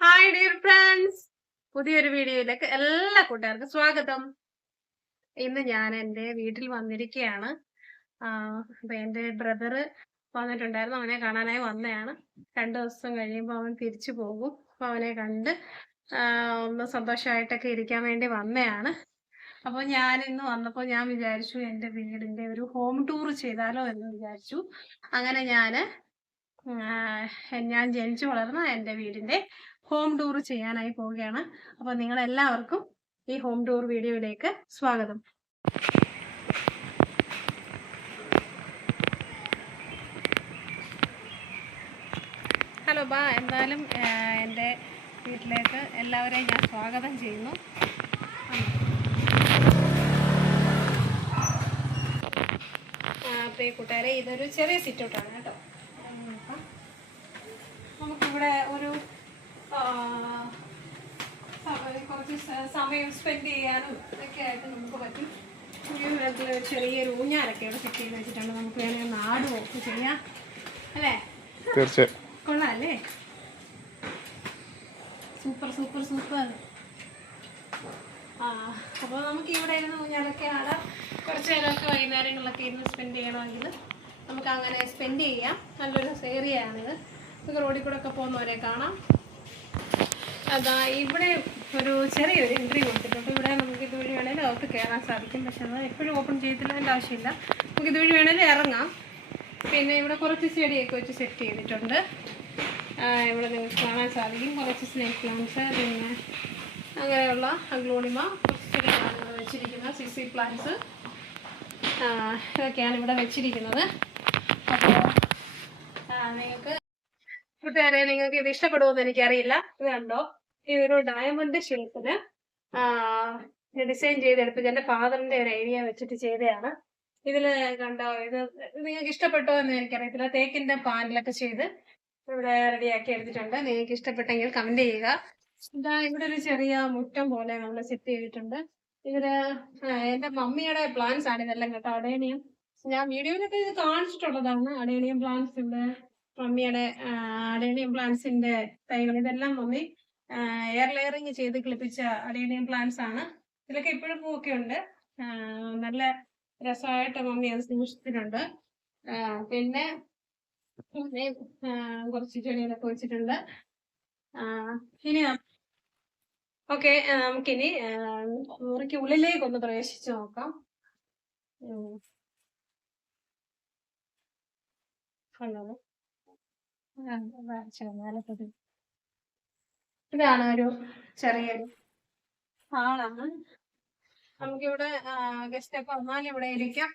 Hi dear friends, പുതിയൊരു വീഡിയോയിലേക്ക് എല്ലാ കൂട്ടുകാർക്കും സ്വാഗതം. ഇന്ന് ഞാൻ എൻ്റെ വീട്ടിൽ വന്നിരിക്കുകയാണ്. അപ്പൊ എൻ്റെ ബ്രദറ് വന്നിട്ടുണ്ടായിരുന്നു. അവനെ കാണാനായി വന്നതാണ്. 2 ദിവസം കഴിയുമ്പോൾ അവൻ തിരിച്ചു പോകും. അപ്പൊ അവനെ കണ്ട് ഒന്ന് സന്തോഷമായിട്ടൊക്കെ ഇരിക്കാൻ വേണ്ടി വന്നതാണ്. അപ്പോൾ ഞാൻ ഇന്ന് വന്നപ്പോൾ ഞാൻ വിചാരിച്ചു എൻ്റെ വീടിൻ്റെ ഒരു ഹോം ടൂർ ചെയ്താലോ എന്ന് വിചാരിച്ചു. അങ്ങനെ ഞാൻ ജനിച്ചു വളർന്ന എൻ്റെ വീടിൻ്റെ ഹോം ടൂർ ചെയ്യാനായി പോവുകയാണ്. അപ്പോൾ നിങ്ങളെല്ലാവർക്കും ഈ ഹോം ടൂർ വീഡിയോയിലേക്ക് സ്വാഗതം. ഹലോ എന്തായാലും എൻ്റെ വീട്ടിലേക്ക് എല്ലാവരെയും ഞാൻ സ്വാഗതം ചെയ്യുന്നു. പ്രിയ കൂട്ടുകാരെ, ഇതൊരു ചെറിയ സിറ്റൗട്ടാണ് കേട്ടോ. നമുക്കിവിടെ ഒരു കുറച്ച് സമയം സ്പെൻഡ് ചെയ്യാനും ഒക്കെ ആയിട്ട് നമുക്ക് പറ്റും. ചെറിയൊരു ഊഞ്ഞാലൊക്കെ ഇവിടെ സെറ്റ് ചെയ്ത് വെച്ചിട്ടുണ്ട്. നമുക്ക് വേണമെങ്കിൽ നാട് ഒക്കെ ചെയ്യാം, അല്ലേ? തീർച്ചയായും കൊള്ളാം അല്ലേ? Super super super. അപ്പോൾ നമുക്ക് ഇവിടെ ഇരുന്ന് ഊഞ്ഞാലൊക്കെ ആടാം. കുറച്ച് നേരമൊക്കെ വൈകുന്നേരങ്ങളിലൊക്കെ ഇരുന്ന് സ്പെൻഡ് ചെയ്യണമെങ്കിൽ നമുക്ക് അങ്ങനെ സ്പെൻഡ് ചെയ്യാം. നല്ലൊരു ഏരിയയാണിത്. നമുക്ക് റോഡിൽ കൂടെ ഒക്കെ പോകുന്നവരെ കാണാം. അതാ ഇവിടെ ഒരു ചെറിയൊരു എൻട്രി കൊടുത്തിട്ടുണ്ട്. ഇവിടെ നമുക്ക് ഇതുവഴി വേണേലും അകത്ത് കയറാൻ സാധിക്കും. പക്ഷെ അത് എപ്പോഴും ഓപ്പൺ ചെയ്തില്ല, അതിൻ്റെ ആവശ്യമില്ല. നമുക്ക് ഇതുവഴി വേണേലും ഇറങ്ങാം. പിന്നെ ഇവിടെ കുറച്ച് ചെടിയൊക്കെ വെച്ച് സെറ്റ് ചെയ്തിട്ടുണ്ട്. ഇവിടെ നിങ്ങൾക്ക് കാണാൻ സാധിക്കും കുറച്ച് സ്നേക്ക് പ്ലാന്റ്സ്, പിന്നെ അങ്ങനെയുള്ള അഗ്ലോണിമ, കുറച്ച് ചെടികളാണ് ഇവിടെ വെച്ചിരിക്കുന്നത്. സിസി പ്ലാന്റ്സ് ഇതൊക്കെയാണ് ഇവിടെ വെച്ചിരിക്കുന്നത്. അപ്പോൾ നിങ്ങൾക്ക് കൂട്ടുകാരെ, നിങ്ങൾക്ക് ഇത് ഇഷ്ടപ്പെടുമെന്ന് എനിക്കറിയില്ല. ഇത് കണ്ടോ, ഇതൊരു ഡയമണ്ട് ഷേപ്പിന് ഡിസൈൻ ചെയ്തെടുപ്പിച്ച് എൻ്റെ ഫാദറിന്റെ ഒരു ഐഡിയ വെച്ചിട്ട് ചെയ്തതാണ്. ഇതില് കണ്ടോ, ഇത് നിങ്ങൾക്ക് ഇഷ്ടപ്പെട്ടോ എന്ന് എനിക്കറിയത്തില്ല. തേക്കിന്റെ പാനലൊക്കെ ചെയ്ത് ഇവിടെ റെഡിയാക്കി എടുത്തിട്ടുണ്ട്. നിങ്ങൾക്ക് ഇഷ്ടപ്പെട്ടെങ്കിൽ കമന്റ് ചെയ്യുക. ഇവിടെ ഒരു ചെറിയ മുറ്റം പോലെ നമ്മൾ സെറ്റ് ചെയ്തിട്ടുണ്ട്. ഇതില് എൻ്റെ മമ്മിയുടെ പ്ലാന്റ്സ് ആണ് ഇതെല്ലാം കേട്ടോ. അടേണിയം ഞാൻ വീഡിയോയിലൊക്കെ ഇത് കാണിച്ചിട്ടുള്ളതാണ്. അടേണിയം പ്ലാന്റ്സ് ഉണ്ട്, മമ്മിയുടെ അഡേണിയം പ്ലാന്റ്സിന്റെ തൈകൾ. ഇതെല്ലാം മമ്മി എയർ ലെയറിങ് ചെയ്ത് കിളിപ്പിച്ച അഡേണിയം പ്ലാന്റ്സ് ആണ്. ഇതിലൊക്കെ ഇപ്പോഴും പൂവൊക്കെ ഉണ്ട്. നല്ല രസമായിട്ട് മമ്മി അത് സൂക്ഷിച്ചിട്ടുണ്ട്. പിന്നെ കുറച്ച് ചെടികളൊക്കെ വെച്ചിട്ടുണ്ട്. ഇനി ഓക്കെ, നമുക്കിനി മുറിക്ക് ഉള്ളിലേക്ക് ഒന്ന് പ്രവേശിച്ച് നോക്കാം. ഇതാണ് ഒരു ചെറിയൊരു ഹാളാണ്. നമുക്കിവിടെ ഗസ്റ്റ് ഒക്കെ വന്നാലും ഇവിടെ ഇരിക്കാം.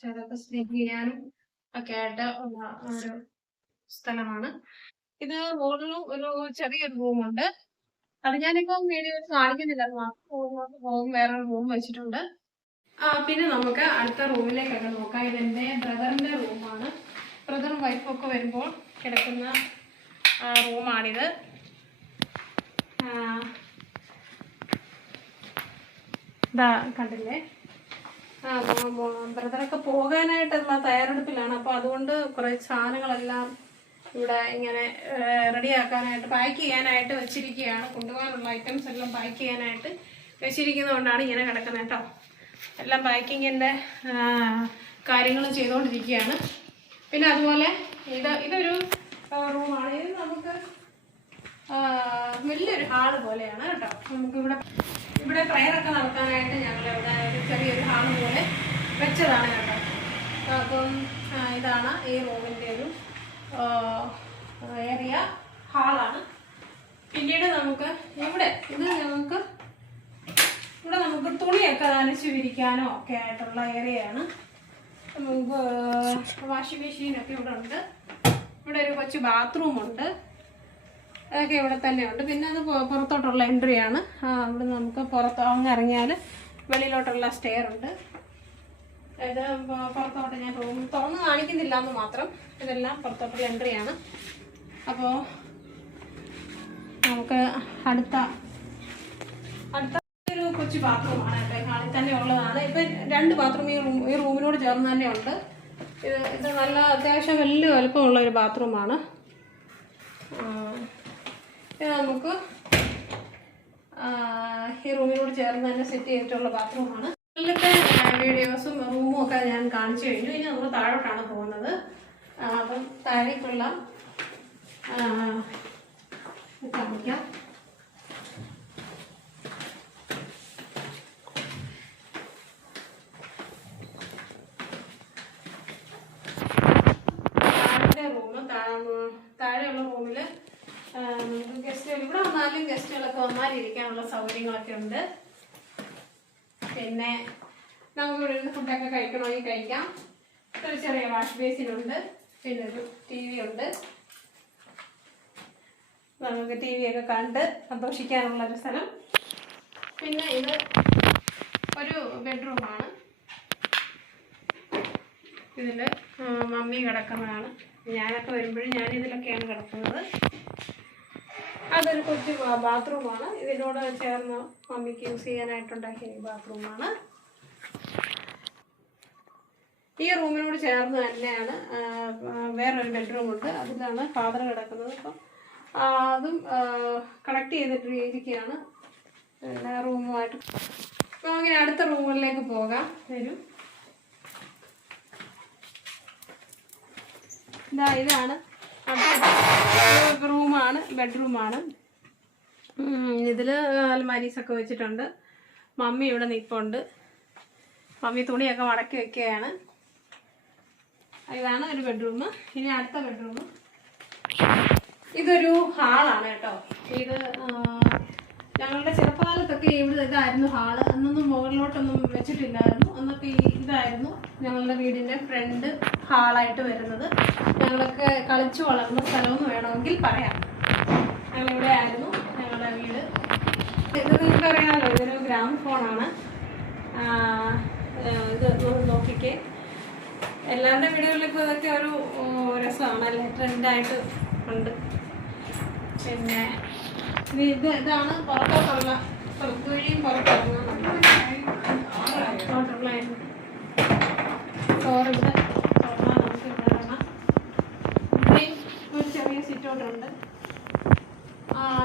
ചിലപ്പോൾ സ്ലീപ്പ് ചെയ്യാനും ഒക്കെ ആയിട്ട് ഉള്ള ഒരു സ്ഥലമാണ് ഇത്. മുകളിലും ഒരു ചെറിയൊരു റൂമുണ്ട്. അത് ഞാനിപ്പം വീഡിയോയിൽ കാണിക്കുന്നില്ല. വേറൊരു റൂം വെച്ചിട്ടുണ്ട്. പിന്നെ നമുക്ക് അടുത്ത റൂമിലേക്കൊക്കെ നോക്കാം. ഇതെന്റെ ബ്രദറിന്റെ റൂമാണ്. ബ്രദറും വൈഫൊക്കെ വരുമ്പോൾ കിടക്കുന്ന റൂമാണിത്. ഇതാ കണ്ടില്ലേ, ബ്രദറൊക്കെ പോകാനായിട്ടുള്ള തയ്യാറെടുപ്പിലാണ്. അപ്പോൾ അതുകൊണ്ട് കുറേ സാധനങ്ങളെല്ലാം ഇവിടെ ഇങ്ങനെ റെഡിയാക്കാനായിട്ട് പാക്ക് ചെയ്യാനായിട്ട് വെച്ചിരിക്കുകയാണ്. കൊണ്ടുപോകാനുള്ള ഐറ്റംസ് എല്ലാം പാക്ക് ചെയ്യാനായിട്ട് വെച്ചിരിക്കുന്നതുകൊണ്ടാണ് ഇങ്ങനെ കിടക്കുന്നത് കേട്ടോ. എല്ലാം പാക്കിങ്ങിൻ്റെ കാര്യങ്ങൾ ചെയ്തുകൊണ്ടിരിക്കുകയാണ്. പിന്നെ അതുപോലെ ഇതൊരു റൂമാണ്. ഇത് നമുക്ക് വലിയൊരു ഹാള് പോലെയാണ് കേട്ടോ. ഇവിടെ പ്രയറൊക്കെ നടത്താനായിട്ട് ഞങ്ങളിവിടെ ഒരു ചെറിയൊരു ഹാള് പോലെ വെച്ചതാണ് കേട്ടോ. അപ്പം ഇതാണ് ഈ റൂമിൻ്റെ ഒരു ഏരിയ, ഹാളാണ്. പിന്നീട് നമുക്ക് ഇവിടെ നമുക്ക് തുണിയൊക്കെ നനച്ച് വിരിക്കാനോ ഒക്കെ ആയിട്ടുള്ള ഏരിയയാണ്. നമുക്ക് വാഷിംഗ് മെഷീനൊക്കെ ഇവിടെ ഉണ്ട്. ഇവിടെ ഒരു കൊച്ചു ബാത്റൂം ഉണ്ട്. അതൊക്കെ ഇവിടെ തന്നെ ഉണ്ട്. പിന്നെ അത് പുറത്തോട്ടുള്ള എൻട്രിയാണ്. അവിടെ നമുക്ക് അങ്ങ് ഇറങ്ങിയാൽ വെളിയിലോട്ടുള്ള സ്റ്റെയർ ഉണ്ട്. ഇത് പുറത്തോട്ട് ഞാൻ തുറന്ന് കാണിക്കുന്നില്ല എന്ന് മാത്രം. ഇതെല്ലാം പുറത്തോട്ടുള്ള എൻട്രിയാണ്. അപ്പോൾ നമുക്ക് അടുത്ത ഒരു കൊച്ചു ബാത്റൂമാണ് കേട്ടോ. ഹാളിൽ തന്നെ ഉള്ളതാണ്. ഇപ്പം 2 ബാത്റൂം ഈ റൂമിനോട് ചേർന്ന് തന്നെ ഉണ്ട്. ഇത് നല്ല അത്യാവശ്യം വലിയ വലുപ്പമുള്ള ഒരു ബാത്റൂമാണ്. ഇത് നമുക്ക് ഈ റൂമിനോട് ചേർന്ന് തന്നെ സെറ്റ് ചെയ്തിട്ടുള്ള ബാത്റൂമാണ്. ഇന്നത്തെ വീഡിയോസും റൂമും ഒക്കെ ഞാൻ കാണിച്ചു കഴിഞ്ഞു. ഇനി നമ്മൾ താഴോട്ടാണ് പോകുന്നത്. അപ്പം താഴേക്കുള്ള കാണിക്കാം. താഴെയുള്ള റൂമിൽ നമുക്ക് ഗസ്റ്റുകൾ ഇവിടെ വന്നാലും ഗസ്റ്റുകളൊക്കെ വന്നാൽ ഇരിക്കാനുള്ള സൗകര്യങ്ങളൊക്കെ ഉണ്ട്. പിന്നെ നമുക്ക് ഇവിടെ നിന്ന് ഫുഡൊക്കെ കഴിക്കണമെങ്കിൽ കഴിക്കാം. ഒരു ചെറിയ വാഷ് ബേസിനുണ്ട്. പിന്നെ ഒരു TV ഉണ്ട്. നമുക്ക് TV ഒക്കെ കണ്ട് സന്തോഷിക്കാനുള്ളൊരു സ്ഥലം. പിന്നെ ഇത് ഒരു ബെഡ്റൂമാണ്. ഇതിൽ മമ്മി കിടക്കുന്നതാണ്. ഞാനൊക്കെ വരുമ്പോഴും ഞാനിതിലൊക്കെയാണ് കിടക്കുന്നത്. അതൊരു കൊച്ചു ബാത്റൂമാണ്. ഇതിനോട് ചേർന്ന് മമ്മിക്ക് യൂസ് ചെയ്യാനായിട്ടുണ്ടാക്കിയ ബാത്റൂമാണ്. ഈ റൂമിനോട് ചേർന്ന് തന്നെയാണ് വേറൊരു ബെഡ്റൂമുണ്ട്. അതിലാണ് ഫാദർ കിടക്കുന്നത്. അപ്പം അതും കണക്ട് ചെയ്തിട്ടിരിക്കുകയാണ് എല്ലാ റൂമുമായിട്ട്. അപ്പോൾ അങ്ങനെ അടുത്ത റൂമുകളിലേക്ക് പോകാം. വരും. ഇതാണ് റൂമാണ്, ബെഡ്റൂമാണ്. ഇതിൽ അൽമാരീസൊക്കെ വെച്ചിട്ടുണ്ട്. മമ്മി ഇവിടെ നിൽപ്പുണ്ട്. മമ്മി തുണിയൊക്കെ മടക്കി വെക്കുകയാണ്. ഇതാണ് ഒരു ബെഡ്റൂം. ഇനി അടുത്ത ബെഡ്റൂം. ഇതൊരു ഹാളാണ് കേട്ടോ. ഇത് ഞങ്ങളുടെ ചെറുപ്പകാലത്തൊക്കെ ഇവിടെ ഇതായിരുന്നു ഹാള്. അന്നൊന്നും മുകളിലോട്ടൊന്നും വെച്ചിട്ടില്ലായിരുന്നു. അന്നൊക്കെ ഇതായിരുന്നു ഞങ്ങളുടെ വീടിൻ്റെ ഫ്രണ്ട് ഹാളായിട്ട് വരുന്നത്. ഞങ്ങളൊക്കെ കളിച്ചു വളർന്ന സ്ഥലമെന്ന് വേണമെങ്കിൽ പറയാം. ഞങ്ങളിവിടെ ആയിരുന്നു ഞങ്ങളുടെ വീട്. ഇത് നിങ്ങൾക്ക് അറിയാമല്ലോ, ഇതൊരു ഗ്രാമഫോണാണ്. ഇത് നോക്കിക്കേ. എല്ലാവരുടെ വീടുകളിലിപ്പോൾ ഇതൊക്കെ ഒരു രസമാണ് അല്ലേ, ട്രെൻഡായിട്ട് ഉണ്ട്. പിന്നെ ഇതാണ് പുറത്തോട്ടുള്ള പുറത്തുവഴിയും പുറത്തിറങ്ങുന്നുണ്ട്. ചോറിവിടെ തുറന്നാൽ നമുക്ക് ഇവിടെ ഇറങ്ങാം. ഇവിടെയും ഒരു ചെറിയ സിറ്റൗട്ടുണ്ട്.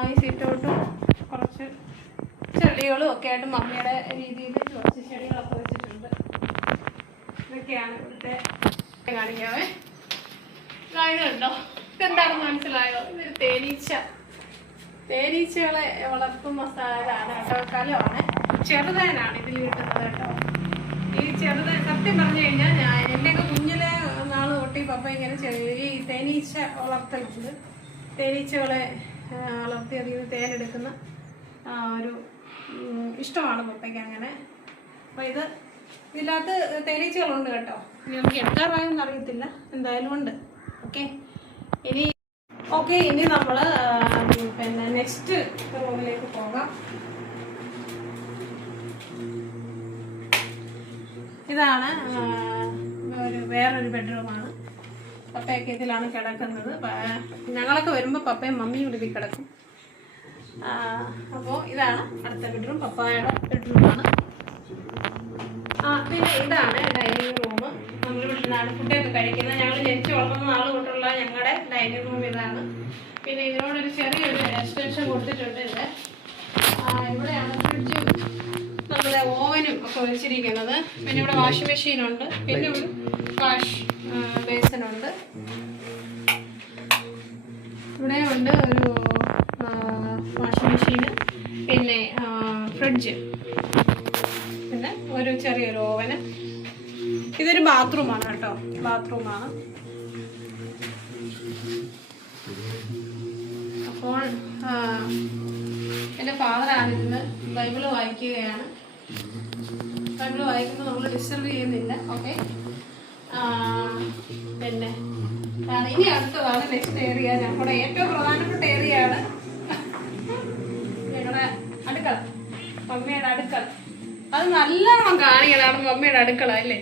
ഈ സിറ്റൗട്ടും കുറച്ച് ചെടികളും ഒക്കെ ആയിട്ട് മമ്മിയുടെ രീതിയിൽ കുറച്ച് ചെടികളൊക്കെ വെച്ചിട്ടുണ്ട്. ഇതൊക്കെയാണ് ഇവിടുത്തെ. കാണിക്കാവേ. ഇതുണ്ടോ? ഇതെന്താണെന്ന് മനസ്സിലായോ? ഇതൊരു തേനീച്ചകളെ വളർത്തുന്ന സ്ഥലമാണ് കേട്ടോ. കലമാണ്. ചെറുതേനാണ് ഇതിൽ കിട്ടുന്നത് കേട്ടോ. ഈ ചെറുതേൻ സത്യം പറഞ്ഞു കഴിഞ്ഞാൽ എൻ്റെയൊക്കെ കുഞ്ഞിലെ നാൾ തൊട്ട് പപ്പ ഇങ്ങനെ ഈ തേനീച്ച വളർത്തലുണ്ട്. തേനീച്ചകളെ വളർത്തി അതിൽ നിന്ന് തേനെടുക്കുന്ന ഒരു ഇഷ്ടമാണ് പപ്പയ്ക്ക് അങ്ങനെ. അപ്പോൾ ഇതിനകത്ത് തേനീച്ചകളുണ്ട് കേട്ടോ. ഇനി നമുക്ക് എടുക്കാറായെന്ന് അറിയത്തില്ല, എന്തായാലും ഉണ്ട്. ഇനി നമ്മൾ പിന്നെ നെക്സ്റ്റ് റൂമിലേക്ക് പോകാം. ഇതാണ് വേറൊരു ബെഡ്റൂമാണ്. പപ്പയൊക്കെ ഇതിലാണ് കിടക്കുന്നത്. ഞങ്ങളൊക്കെ വരുമ്പോൾ പപ്പയും മമ്മിയും കൂടി കിടക്കും. അപ്പോൾ ഇതാണ് അടുത്ത ബെഡ്റൂം, പപ്പായുടെ ബെഡ്റൂമാണ്. പിന്നെ ഇതാണ് ഡൈനിങ് റൂം. നമ്മളിവിടെ നിന്നാണ് ഫുഡൊക്കെ കഴിക്കുന്നത്. ഞങ്ങൾ ജനിച്ചു വളർന്ന നാൾ തൊട്ടുള്ള ഞങ്ങളുടെ ഡൈനിങ് റൂം ഇതാണ്. പിന്നെ ഇതിനോടൊരു ചെറിയൊരു എക്സ്റ്റൻഷൻ കൊടുത്തിട്ടുണ്ട്. ഇവിടെയാണ് ഫ്രിഡ്ജും നമ്മുടെ ഓവനും ഒക്കെ വെച്ചിരിക്കുന്നത്. പിന്നെ ഇവിടെ വാഷിംഗ് മെഷീനുണ്ട്. പിന്നെ ഇവിടെ വാഷ് ബേസിനുണ്ട്. ഇവിടെ ഉണ്ട് ഒരു വാഷിംഗ് മെഷീന്, പിന്നെ ഫ്രിഡ്ജ്, പിന്നെ ഒരു ചെറിയൊരു ഓവന്. ഇതൊരു ബാത്റൂമാണ് കേട്ടോ. ബാത്റൂമാണ്. അപ്പോൾ എൻ്റെ ഫാദറാണിരുന്ന് ബൈബിള് വായിക്കുകയാണ്. ബൈബിള് വായിക്കുമ്പോൾ നമ്മൾ ഡിസ്റ്റർബ് ചെയ്യുന്നില്ല. ഓക്കെ. പിന്നെ ഇനി അടുത്തതാണ് നെക്സ്റ്റ് ഏരിയ. ഞങ്ങളുടെ ഏറ്റവും പ്രധാനപ്പെട്ട ഏരിയയാണ് ഞങ്ങളുടെ അടുക്കള, മമ്മിയുടെ അടുക്കള. അത് നല്ലോണം കാണികളാണ് മമ്മിയുടെ അടുക്കള അല്ലേ.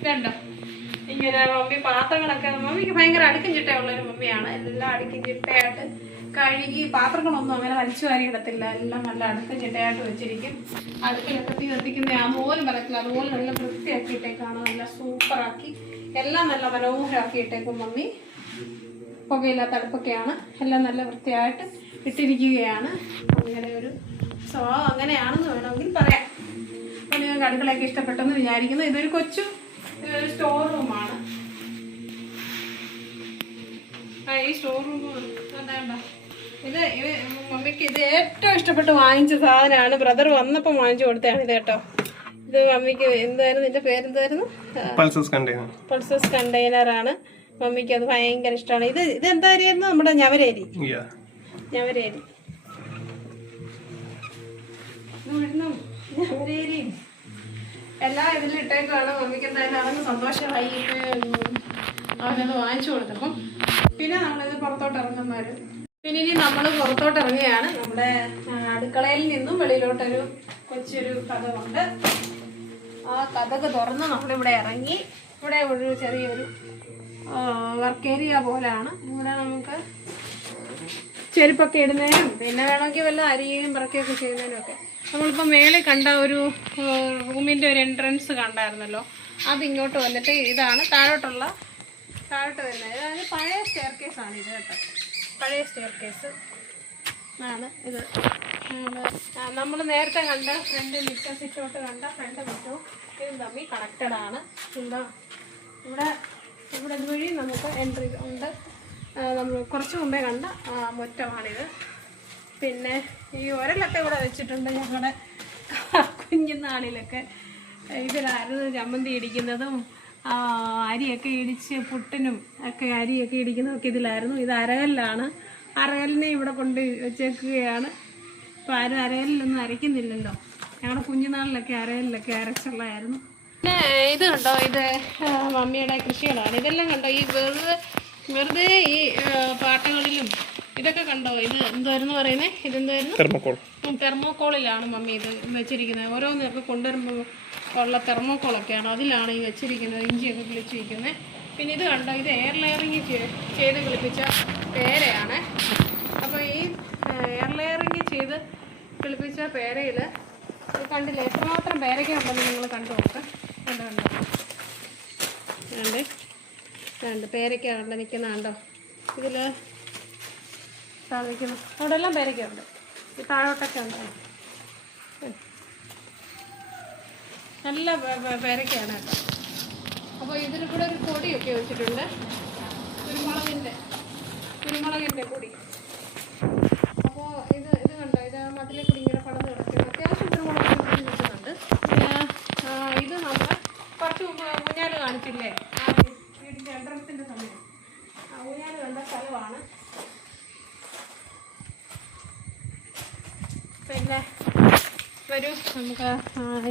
ഇതുണ്ടോ ഇങ്ങനെ മമ്മി പാത്രങ്ങളൊക്കെ. മമ്മിക്ക് ഭയങ്കര അടുക്കും ചിട്ടയുള്ളൊരു മമ്മിയാണ്. എല്ലാം അടുക്കും ചിട്ടയായിട്ട് കഴുകി. പാത്രങ്ങളൊന്നും അങ്ങനെ വലിച്ചു വാരി ഇടത്തില്ല. എല്ലാം നല്ല അടുക്കും ചിട്ടയായിട്ട് വെച്ചിരിക്കും. അടുപ്പിലൊക്കെ തീ കത്തിക്കുന്ന അതുപോലും പറയത്തില്ല. അതുപോലെ നല്ല വൃത്തിയാക്കിയിട്ടേക്കാണ്. നല്ല സൂപ്പറാക്കി എല്ലാം നല്ല മനോഹരമാക്കിയിട്ടേക്കും മമ്മി. പുകയില്ലാത്ത അടുപ്പൊക്കെയാണ്. എല്ലാം നല്ല വൃത്തിയായിട്ട് ഇട്ടിരിക്കുകയാണ്. അങ്ങനെ ഒരു സ്വഭാവം അങ്ങനെയാണെന്ന് വേണമെങ്കിൽ പറയാം. അപ്പോൾ നിങ്ങൾക്ക് അടുക്കളയൊക്കെ ഇഷ്ടപ്പെട്ടെന്ന് വിചാരിക്കുന്നു. ഇതൊരു കൊച്ചു സ്റ്റോർ റൂമാണ്. ഈ സ്റ്റോർ റൂം എന്താ ഇത് മമ്മിക്ക് ഇത് ഏറ്റവും ഇഷ്ടപ്പെട്ട് വാങ്ങിച്ച സാധനമാണ്. ബ്രദർ വന്നപ്പോൾ വാങ്ങിച്ചു കൊടുത്തതാണ് ഇത് കേട്ടോ. ഇത് മമ്മിക്ക് എന്തായിരുന്നു, ഇതിന്റെ പേരെന്തായിരുന്നു? പൾസസ് കണ്ടെയ്നർ ആണ്. മമ്മിക്ക് അത് ഭയങ്കര ഇഷ്ടമാണ്. ഇത് എന്തായിരുന്നു? നമ്മുടെ ഞവരേരി. ഞവരേരി എല്ലാം ഇതിൽ ഇട്ടേക്കാണ്. മമ്മിക്ക് എന്തായാലും അതൊന്ന് സന്തോഷമായി അവരത് വാങ്ങിച്ചു കൊടുത്തപ്പം. പിന്നെ നമ്മളിത് പുറത്തോട്ട് ഇറങ്ങുന്നവര് പിന്നെ ഇനി നമ്മൾ പുറത്തോട്ട് ഇറങ്ങുകയാണ്. നമ്മുടെ അടുക്കളയിൽ നിന്നും വെളിയിലോട്ടൊരു കൊച്ചൊരു കഥകുണ്ട്. ആ കഥക് തുറന്ന് നമ്മളിവിടെ ഇറങ്ങി. ഇവിടെ ഒരു ചെറിയൊരു വർക്ക് ഏരിയ പോലാണ്. ഇവിടെ നമുക്ക് ചെരുപ്പൊക്കെ ഇടുന്നതിനും പിന്നെ വേണമെങ്കിൽ വല്ല അരിയും പറക്കുകയൊക്കെ ചെയ്യുന്നതിനൊക്കെ. നമ്മളിപ്പോൾ മേലെ കണ്ട ഒരു റൂമിൻ്റെ ഒരു എൻട്രൻസ് കണ്ടായിരുന്നല്ലോ, അതിങ്ങോട്ട് വന്നിട്ട് ഇതാണ് താഴോട്ട് വരുന്നത്. അതായത് പഴയ സ്റ്റെയർ കേസാണ് ഇത് കേട്ടോ. പഴയ സ്റ്റെയർ കേസ് ആണ് ഇത്. നമ്മൾ നേരത്തെ കണ്ട ഫ്രണ്ട് മിറ്റം സിറ്റോട്ട് കണ്ട ഫ്രണ്ട് മിറ്റവും ഇതും തമ്മിൽ കണക്റ്റഡ് ആണ്. ഇവിടെ ഇതുവഴി നമുക്ക് എൻട്രി ഉണ്ട്. നമ്മൾ കുറച്ച് മുമ്പേ കണ്ട മുറ്റമാണിത്. പിന്നെ ഈ ഒരലൊക്കെ ഇവിടെ വെച്ചിട്ടുണ്ട്. ഞങ്ങളുടെ കുഞ്ഞുനാളിലൊക്കെ ഇതിലായിരുന്നു ചമ്മന്തി ഇടിക്കുന്നതും അരിയൊക്കെ ഇടിച്ച് പുട്ടിനും ഒക്കെ അരിയൊക്കെ ഇടിക്കുന്നതൊക്കെ ഇതിലായിരുന്നു. ഇത് അരകല്ലാണ്. അരകല്ലിനെ ഇവിടെ കൊണ്ട് വെച്ചേക്കുകയാണ്. ഇപ്പോൾ ആരും അരകല്ലിലൊന്നും അരയ്ക്കുന്നില്ലല്ലോ. ഞങ്ങളുടെ കുഞ്ഞുനാളിലൊക്കെ അരകല്ലിലൊക്കെ അരച്ചുള്ളതായിരുന്നു. പിന്നെ ഇത് കണ്ടോ, ഇത് മമ്മിയുടെ കൃഷികളാണ്. ഇതെല്ലാം കണ്ടോ, ഈ വെറുതെ ഈ പാട്ടകളിലും ഇതൊക്കെ കണ്ടോ. ഇത് എന്തായിരുന്നു പറയുന്നത്? ഇതെന്തായിരുന്നു? തെർമോക്കോളിലാണ് മമ്മി ഇത് വെച്ചിരിക്കുന്നത്. ഓരോന്നൊക്കെ കൊണ്ടുവരുമ്പോൾ ഉള്ള തെർമോക്കോളൊക്കെയാണ്, അതിലാണ് ഈ വെച്ചിരിക്കുന്നത്. ഇഞ്ചിയൊക്കെ കിളിച്ച് വയ്ക്കുന്നത്. പിന്നെ ഇത് കണ്ടോ, ഇത് എയർ ലെയറിങ് ചെയ്ത് കിളിപ്പിച്ച പേരയാണ്. അപ്പോൾ ഈ എയർ ലെയറിങ് ചെയ്ത് കിളിപ്പിച്ച പേരയിൽ കണ്ടില്ലേ എത്രമാത്രം പേരൊക്കെ ഉണ്ടെന്ന് നിങ്ങൾ കണ്ടു നോക്ക്. കണ്ട് പേരൊക്കെ ഉണ്ട് നിൽക്കുന്ന കണ്ടോ. ഇതിൽ സാധിക്കുന്നു അവിടെ എല്ലാം പേരൊക്കെ ഉണ്ട്. ഈ താഴോട്ടൊക്കെ ഉണ്ട്. നല്ല പേരൊക്കെയാണ് കേട്ടോ. അപ്പോൾ ഇതിൽ കൂടെ ഒരു പൊടിയൊക്കെ വെച്ചിട്ടുണ്ട്, കുരുമുളകിൻ്റെ പൊടി. അപ്പോൾ ഇത് കണ്ടോ, ഇത് മതിലെ കൂടി ഇങ്ങനെ പടന്ന് കിടക്കുന്നു. അത്യാവശ്യം കുരുമുളക് പൊടി വെച്ചിട്ടുണ്ട്. ഇത് നമ്മൾ കുറച്ച് ഊഞ്ഞാൽ കാണിച്ചില്ലേ വീടിൻ്റെ എൻട്രൻസിൻ്റെ സമയം, ഊഞ്ഞാൽ കണ്ട സ്ഥലമാണ്. പിന്നെ വരൂ നമുക്ക്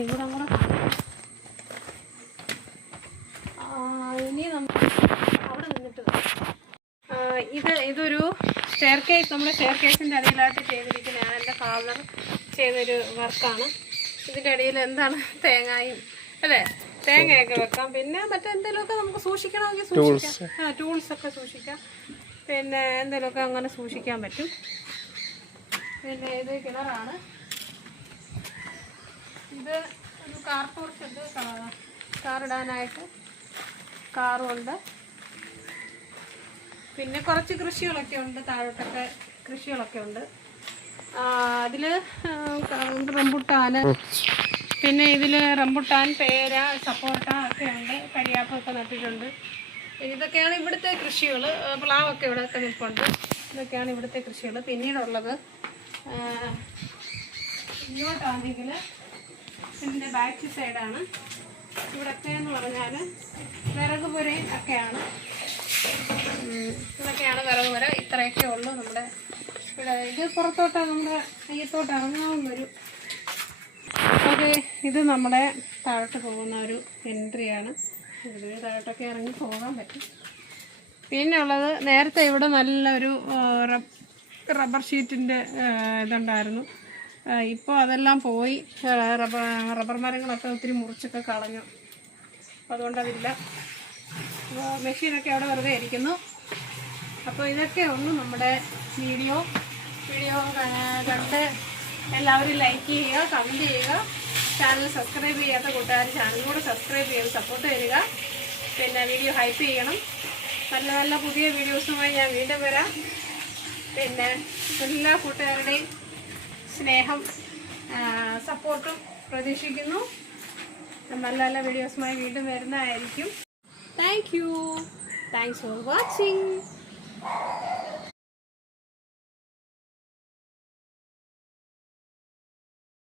ഇവിടെ ഇനി നമുക്ക് അവിടെ നിന്നിട്ട് ഇതൊരു സ്റ്റെയർ കേസ്, നമ്മുടെ സ്റ്റെയർ കേസിൻ്റെ അടിയിലായിട്ട് ചെയ്തിരിക്കുന്നതാണ്. എൻ്റെ ഫാദർ ചെയ്തൊരു വർക്കാണ്. ഇതിൻ്റെ ഇടയിൽ എന്താണ് തേങ്ങയും അല്ലേ, തേങ്ങയൊക്കെ വെക്കാം. പിന്നെ മറ്റെന്തെങ്കിലുമൊക്കെ നമുക്ക് സൂക്ഷിക്കണമെങ്കിൽ സൂക്ഷിക്കാം. ടൂൾസൊക്കെ സൂക്ഷിക്കാം. പിന്നെ എന്തെങ്കിലുമൊക്കെ അങ്ങനെ സൂക്ഷിക്കാൻ പറ്റും. പിന്നെ ഇത് കിണറാണ്. ഇത് ഒരു കാർ പോർച്ച് ഉണ്ട്, കാറിടാനായിട്ട് കാറുണ്ട്. പിന്നെ കുറച്ച് കൃഷികളൊക്കെ ഉണ്ട്, താഴോട്ടൊക്കെ കൃഷികളൊക്കെ ഉണ്ട്. അതിൽ റംബുട്ടാൻ, പിന്നെ ഇതിൽ റംബുട്ടാൻ, പേര, സപ്പോട്ട ഒക്കെ ഉണ്ട്. കരിയാപ്പൊക്കെ നട്ടിട്ടുണ്ട്. ഇതൊക്കെയാണ് ഇവിടുത്തെ കൃഷികൾ. പ്ലാവൊക്കെ ഇവിടെയൊക്കെ നിൽപ്പുണ്ട്. ഇതൊക്കെയാണ് ഇവിടുത്തെ കൃഷികൾ. പിന്നീടുള്ളത് ഇങ്ങോട്ടാണെങ്കിൽ ഇതിൻ്റെ ബാക്ക് സൈഡാണ്. ഇവിടൊക്കെ എന്ന് പറഞ്ഞാൽ വിറക് പുരയും ഒക്കെയാണ്. ഇതൊക്കെയാണ് വിറക് പുര. ഇത്രയൊക്കെ ഉള്ളൂ നമ്മുടെ ഇവിടെ. ഇത് പുറത്തോട്ട് നമ്മുടെ അയ്യത്തോട്ട് ഇറങ്ങാവുന്നൊരു ഇത് നമ്മുടെ താഴോട്ട് പോകുന്ന ഒരു എൻട്രിയാണ്. ഇത് താഴോട്ടൊക്കെ ഇറങ്ങി പോകാൻ പറ്റും. പിന്നെ ഉള്ളത് നേരത്തെ ഇവിടെ നല്ലൊരു റബ്ബർ ഷീറ്റിൻ്റെ ഇതുണ്ടായിരുന്നു. ഇപ്പോൾ അതെല്ലാം പോയി. റബ്ബർ മരങ്ങളൊക്കെ ഒത്തിരി മുറിച്ചൊക്കെ കളഞ്ഞു. അതുകൊണ്ടതില്ല. മെഷീനൊക്കെ അവിടെ വെറുതെ ഇരിക്കുന്നു. അപ്പോൾ ഇതൊക്കെ ഒന്ന് നമ്മുടെ വീഡിയോ കണ്ട് എല്ലാവരും ലൈക്ക് ചെയ്യുക, കമൻറ്റ് ചെയ്യുക. ചാനൽ സബ്സ്ക്രൈബ് ചെയ്യാത്ത കൂട്ടുകാർ ചാനലിലൂടെ സബ്സ്ക്രൈബ് ചെയ്ത് സപ്പോർട്ട് തരിക. പിന്നെ വീഡിയോ ഹൈപ്പ് ചെയ്യണം. നല്ല നല്ല പുതിയ വീഡിയോസുമായി ഞാൻ വീണ്ടും വരാം. പിന്നെ എല്ലാ കൂട്ടുകാരുടെയും സ്നേഹം സപ്പോർട്ടും പ്രതീക്ഷിക്കുന്നു. നല്ല നല്ല വീഡിയോസുമായി വീണ്ടും വരുന്നതായിരിക്കും. Thanks for watching.